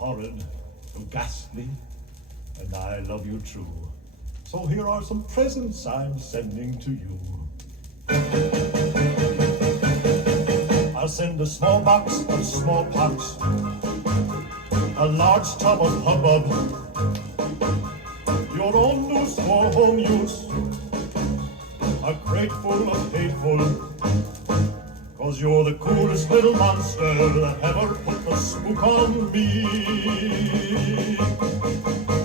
horrid, too ghastly, and I love you true. So here are some presents I'm sending to you. I'll send a small box of smallpox, a large tub of hubbub, your own noose for home use, a crate full of hateful, 'cause you're the coolest little monster that ever put the spook on me.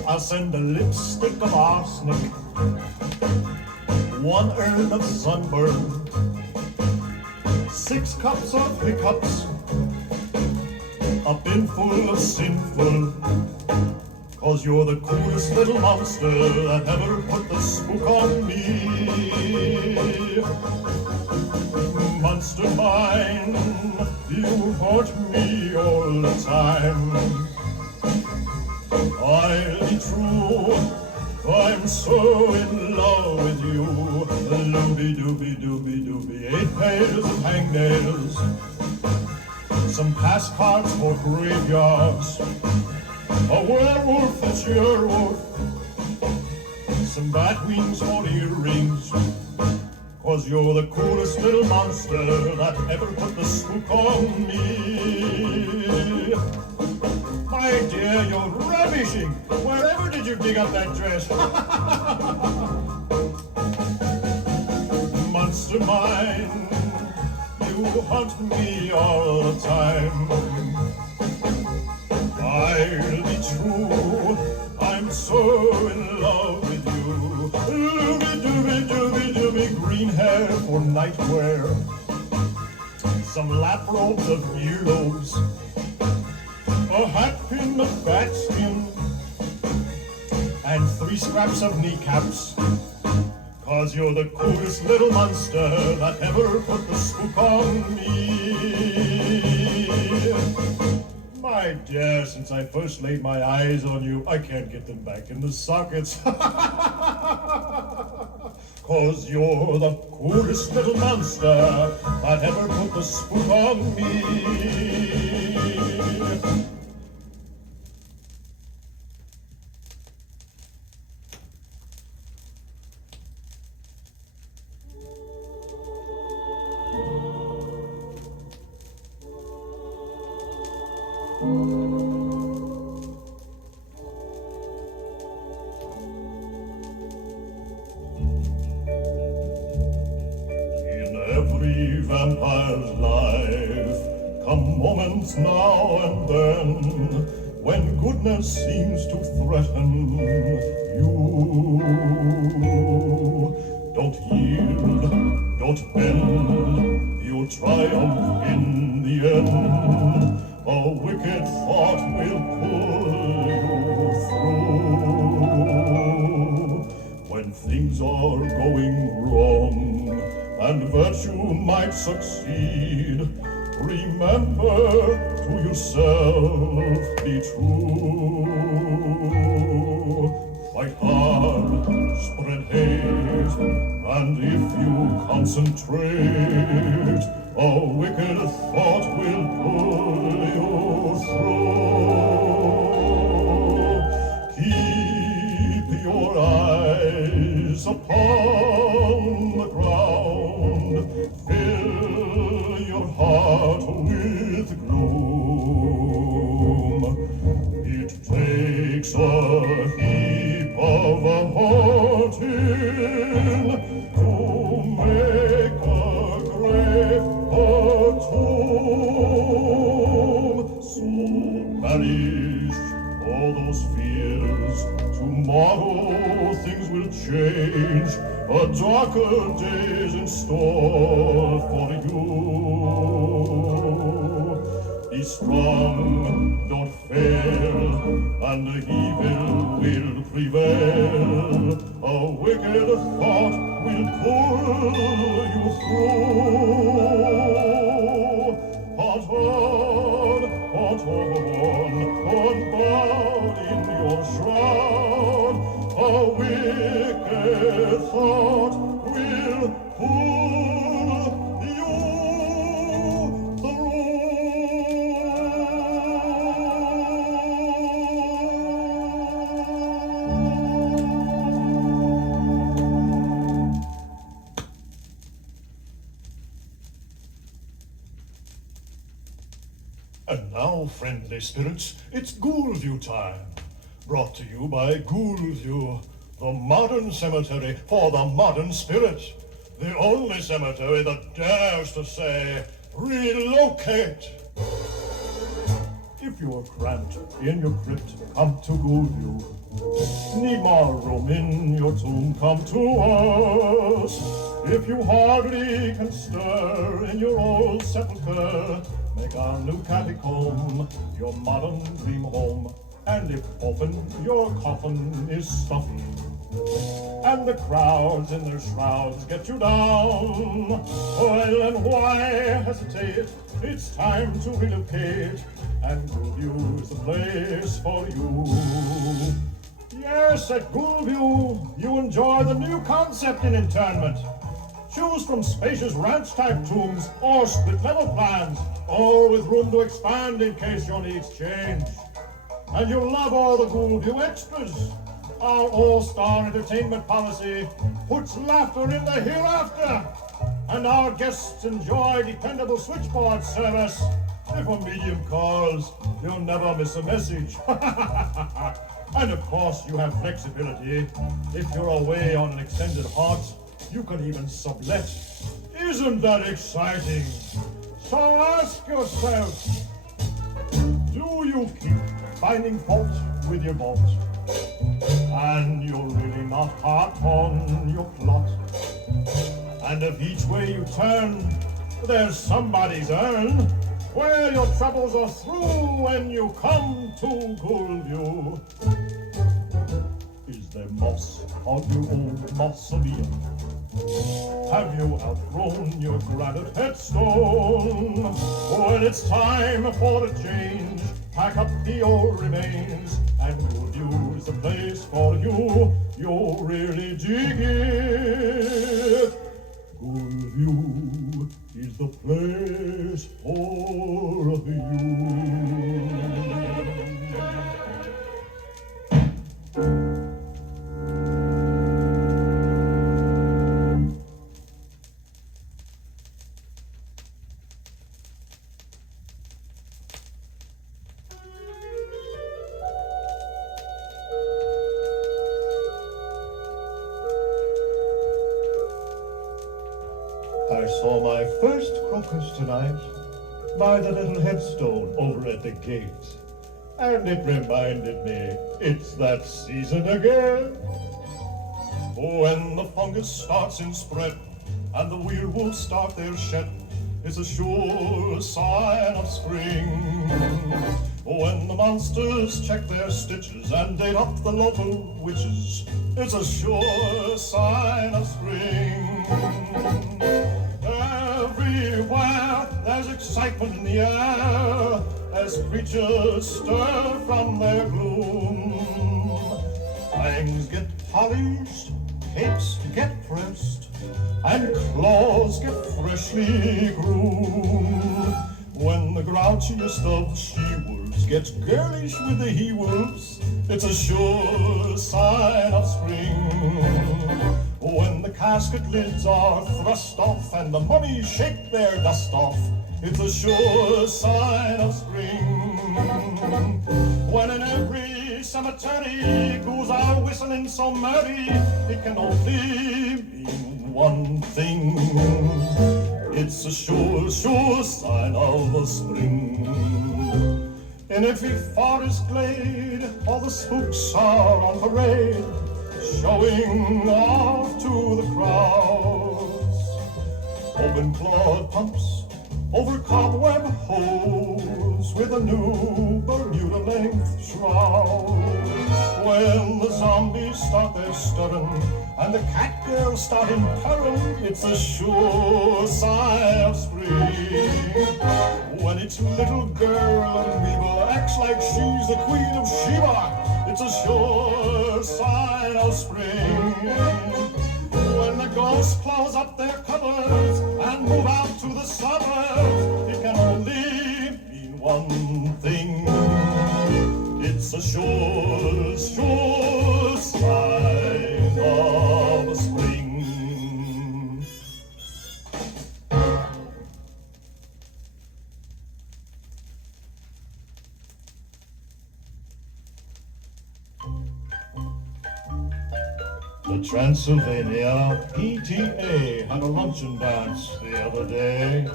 I'll send a lipstick of arsenic, one urn of sunburn, 6 cups of hiccups, a bin full of sinful, 'cause you're the coolest little monster that ever put the spook on me. Monster mine, you haunt me all the time. I'll be true, I'm so in love with you. Looby-dooby-dooby-dooby, 8 pairs of hangnails, some pass cards for graveyards, a werewolf that's your wolf, some bat wings for earrings, 'cause you're the coolest little monster that ever put the spook on me. My dear, you're ravishing. Wherever did you dig up that dress? Monster mine, you haunt me all the time. I'll be true, I'm so in love with you. Dooby-dooby-dooby-dooby, green hair for nightwear, some lap robes of earlobes, a hat pin of bat skin, and 3 scraps of kneecaps, 'cause you're the coolest little monster that ever put the spook on me. My dear, since I first laid my eyes on you, I can't get them back in the sockets. 'Cause you're the coolest little monster that ever put the spook on me. Every vampire's life come moments now and then when goodness seems to threaten you. Don't yield, don't bend, you'll triumph in the end. A wicked thought will pull you through. When things are going wrong and virtue might succeed, remember to yourself, be true. Fight hard, spread hate, and if you concentrate, a wicked thought will pull you through. Keep your eyes upon the ground, fill your heart with gloom. It takes a heap of a haunting to make a grave or tomb. So banish all those fears, tomorrow things will change. A darker day's in store for you. Be strong, don't fail, and evil will prevail. A wicked thought will pull you through. Haunt on, haunt on, haunt bound in your shroud. A wicked thought will pull you through. Hello, friendly spirits. It's Ghoul View time. Brought to you by Ghoul View, the modern cemetery for the modern spirit. The only cemetery that dares to say, relocate. If you're cramped in your crypt, come to Ghoul View. Need more room in your tomb, come to us. If you hardly can stir in your old sepulchre, make our new catacomb your modern dream home. And if open, your coffin is stuffy, and the crowds in their shrouds get you down, well, and why hesitate? It's time to relocate, and Ghoulview is the place for you. Yes, at Ghoulview, you enjoy the new concept in internment. Choose from spacious ranch-type tombs or split-level plans, all with room to expand in case your needs change. And you'll love all the Ghoulview extras. Our all-star entertainment policy puts laughter in the hereafter. And our guests enjoy dependable switchboard service. If a medium calls, you'll never miss a message. And of course, you have flexibility. If you're away on an extended haunt, you can even sublet. Isn't that exciting? So ask yourself, do you keep finding fault with your vault? And you're really not hot on your plot. And if each way you turn, there's somebody's urn, well, your troubles are through when you come to Ghoulview. Is there moss on your old mausoleum? Have you outgrown your granite headstone? Well, it's time for a change. Pack up the old remains, and Ghoulview is the place for you. You'll really dig it. Ghoulview is the place for you. I saw my first crocus tonight by the little headstone over at the gate, and it reminded me it's that season again. When the fungus starts in spread and the werewolves start their shed, it's a sure sign of spring. When the monsters check their stitches and date up the local witches, it's a sure sign of spring. Everywhere there's excitement in the air as creatures stir from their gloom. Fangs get polished, capes get pressed, and claws get freshly groomed. When the grouchiest of she-wolves gets girlish with the he-wolves, it's a sure sign of spring. When the casket lids are thrust off and the mummies shake their dust off, it's a sure sign of spring. When in every cemetery ghouls are whistling so merry, it can only mean one thing. It's a sure sign of a spring. In every forest glade, all the spooks are on parade, showing off to the crowds. Open-clawed pumps over cobweb hose with a new Bermuda-length shroud. When the zombies start their stirring and the cat girls start impurring, it's a sure sign of spring. When each little girl and weaver acts like she's the Queen of Sheba, it's a sure sign of spring. When the ghosts close up their cupboards and move out to the suburbs, it can only mean one thing. It's a sure sign of spring. The Transylvania P.T.A. had a luncheon dance the other day.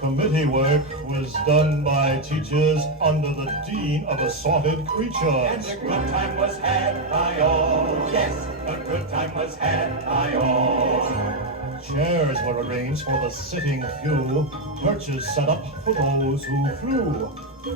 Committee work was done by teachers under the Dean of Assorted Creatures. And a good time was had by all. Yes, a good time was had by all. Chairs were arranged for the sitting few, perches set up for those who flew.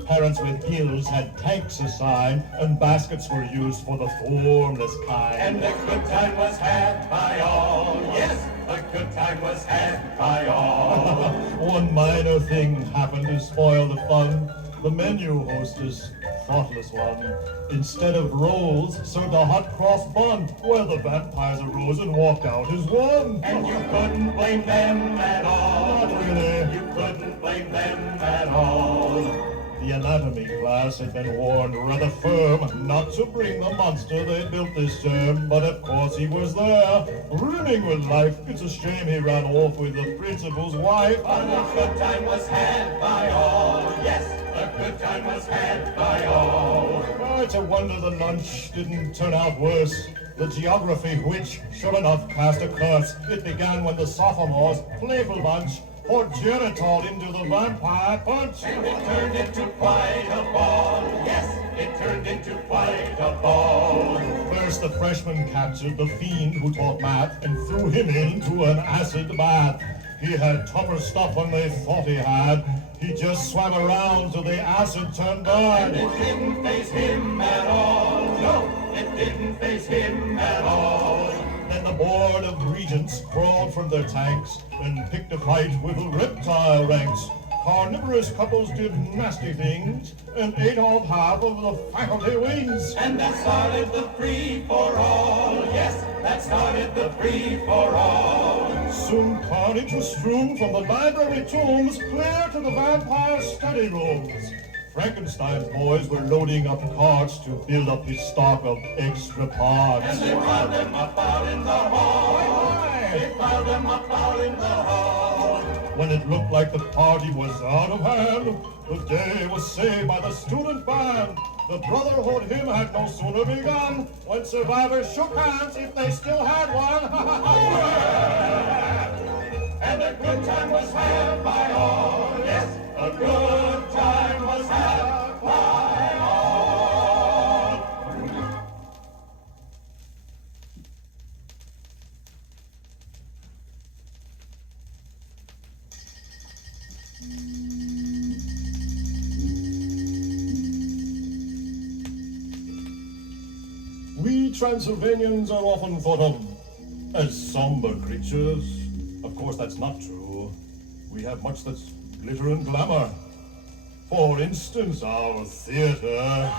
Parents with gills had tanks assigned, and baskets were used for the formless kind. And a good time was had by all. Yes, a good time was had by all. One minor thing happened to spoil the fun. The menu hostess, thoughtless one, instead of rolls, served a hot cross bun. Well, the vampires arose and walked out as one. And you couldn't blame them at all. Not really. You couldn't blame them at all. The anatomy class had been warned rather firm not to bring the monster they built this term, but of course he was there, brimming with life. It's a shame he ran off with the principal's wife. But a good time was had by all. Yes, a good time was had by all. Oh, it's a wonder the lunch didn't turn out worse. The geography which, sure enough, cast a curse. It began when the sophomores, playful bunch, poured geritol into the vampire punch. And it turned into quite a ball. Yes, it turned into quite a ball. First, the freshman captured the fiend who taught math and threw him into an acid bath. He had tougher stuff than they thought he had. He just swam around till the acid turned bad. And it didn't face him at all. No, it didn't face him at all. Then the board of regents crawled from their tanks and picked a fight with the reptile ranks. Carnivorous couples did nasty things and ate off half of the faculty wings. And that started the free-for-all. Yes, that started the free-for-all. Soon carnage was strewn from the library tombs clear to the vampire study rooms. Frankenstein's boys were loading up carts to build up his stock of extra parts. And they piled them up out in the hall. They piled them up out in the hall. When it looked like the party was out of hand, the day was saved by the student band. The brotherhood hymn had no sooner begun when survivors shook hands if they still had one. And a good time was had by all. Yes, a good time was had by all. We Transylvanians are often thought of as somber creatures. Of course, that's not true. We have much that's glitter and glamour. For instance, our theater.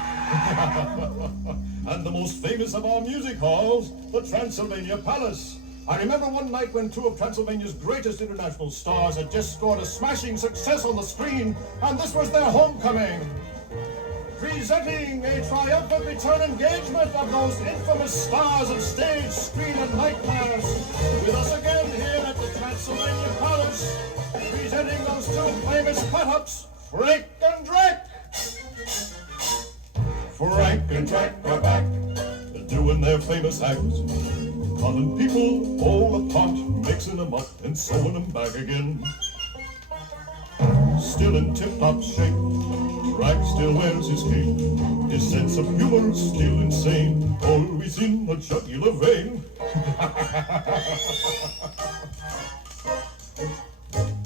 And the most famous of our music halls, the Transylvania Palace. I remember one night when two of Transylvania's greatest international stars had just scored a smashing success on the screen, and this was their homecoming. Presenting a triumphant return engagement of those infamous stars of stage, screen, and nightmares. With us again here at the Transylvania Palace, presenting those two famous put-ups, Frank and Drac. Frank and Drac are back, doing their famous act. Cutting people all apart, mixing them up and sewing them back again. Still in tip-top shape, Drac still wears his cape. His sense of humor still insane, always in a jugular vein.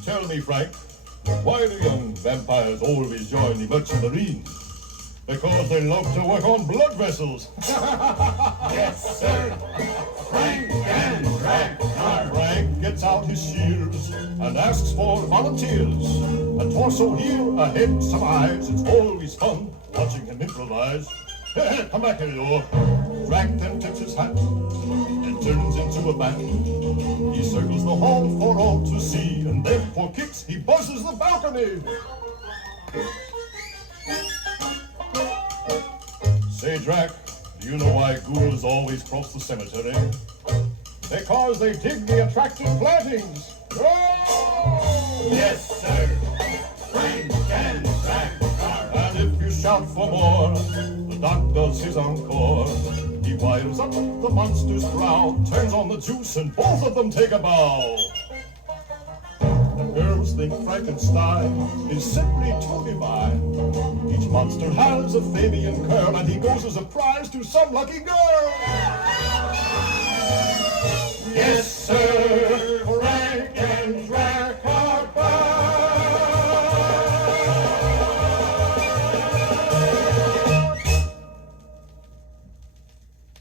Tell me, Frank, why do young vampires always join the merchant marines? Because they love to work on blood vessels. Yes, sir. Frank and Drac are. Frank gets out his shears and asks for volunteers. A torso here, a head, some eyes. It's always fun watching him improvise. Hey, come back here, you. Drac then tips his hat and turns into a bat. He circles the hall for all to see, and then for kicks he buzzes the balcony. Say, Drac, do you know why ghouls always cross the cemetery? Because they dig the attractive plantings. Oh! Yes, sir. Frank and Drac are. And if you shout for more, the doc does his encore. He wires up the monster's brow, turns on the juice, and both of them take a bow. Girls think Frankenstein is simply too divine. Each monster has a Fabian curl, and he goes as a prize to some lucky girl.